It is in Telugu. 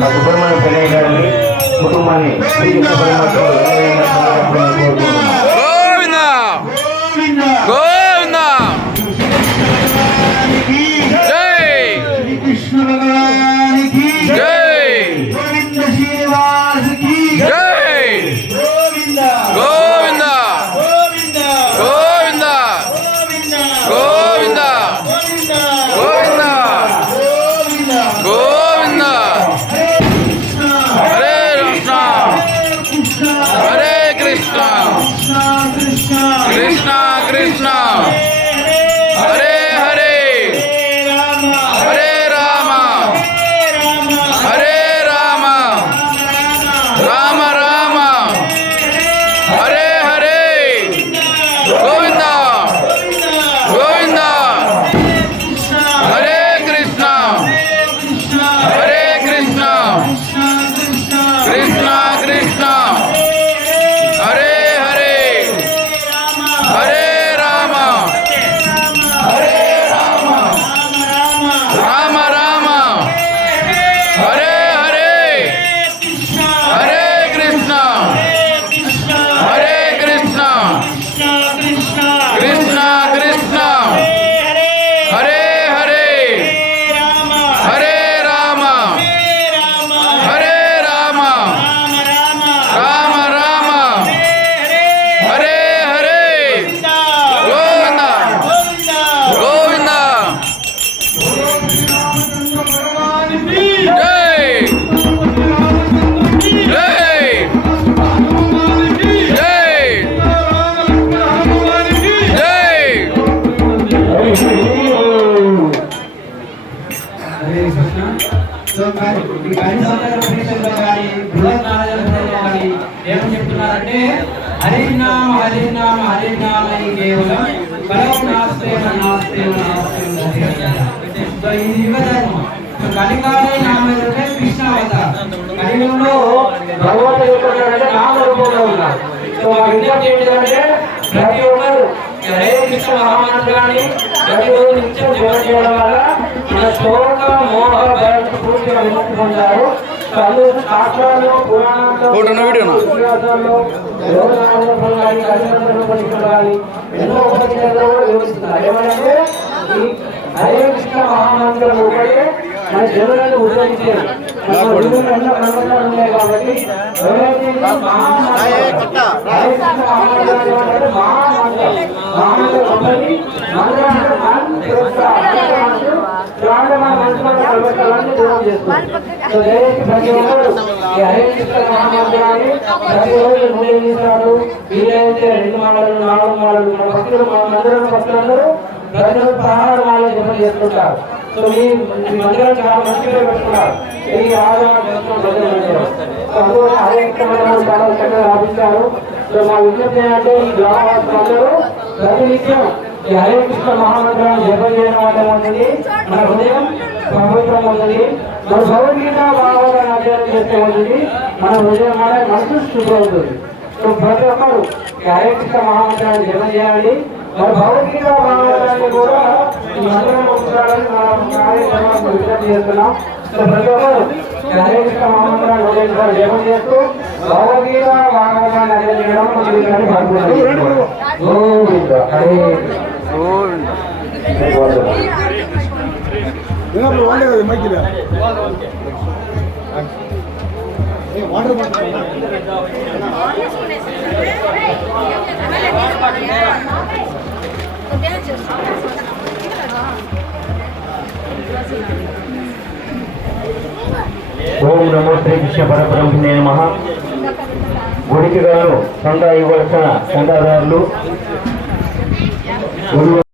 సుబ్రహ్మణ్య పెళ్ళయ్య గారిని కుటుంబాన్ని कृष्णा कृष्णा हरे हरे हरे राम हरे राम राम राम हरे हरे गोविंदा गोविंदा हरे कृष्णा कृष्णा कृष्णा हरे చెప్తున్నారంటే హరినామ హరినామ హరినామ కేవలం కలికాలే నామంటే కృష్ణ అవతారం కలియుగంలో భగవంతుడు యొక్క నామరూపంలో ఉన్నారు. సో విజ్ఞప్తి ఏంటంటే ప్రతి ఒక్కరు హరే కృష్ణ మహామంత్రాన్ని ప్రతిరోజు నిత్యం జపం చేయడం వల్ల మన శోక మోహ భయం పూర్తిగా విముక్తి పొందారు. శాస్త్రాల్లో పురాణాల్లో ఎన్నో ఉపనిషత్తులు వివరిస్తున్నారు. ఏమంటే హరే కృష్ణ మహామంత్రం ఒకటే మన జనులను ఉద్ధరించేది. ఉన్నాయి కాబట్టి హరే కృష్ణ వీలైతే 2 మాలలు 4 మాలలు మన భక్తులు భక్తులందరూ ప్రజలు 16 మాలలు జపం చేసుకుంటారు. సో ఈ మందిరం చాలా మంచిగా పెట్టుకున్నారు. ఈ అందువల్ల హరే కృష్ణ చాలా చక్కగా రాపించారు. సో మా విజ్ఞప్తి ఏంటంటే ఈ గ్రామవాసులందరూ ప్రతినిత్యం ఈ హరే కృష్ణ మహామంత్రాన్ని జపం చేయడం వల్ల ఉంటుంది మన హృదయం పవిత్రం అవుతుంది. మన భగవద్గీత భాగవతాన్ని అధ్యయనం చేస్తే ఉంటుంది మన హృదయం మన మనసు శుభ్రం అవుతుంది. సో ప్రతి ఒక్కరు హరే కృష్ణ మహామంత్రాన్ని జపం చేయాలి. మన భగవద్గీత భాగవతాన్ని కూడా ఈ మంత్రం ఉంచాలని మనం కార్యక్రమాన్ని విజ్ఞప్తి చేస్తున్నాం. సో ప్రతి ఒక్కరు హరే కృష్ణ మహామంత్రాన్ని హృదయం జపం చేస్తూ భగవద్గీత భాగవతాన్ని అధ్యయనం చేయడం గోవింద హరే ఓం నమో శ్రీ కృష్ణ పరబ్రహ్మణే నమః. గుడికి గాను చందా ఇవ్వాల్సిన చందాదారులు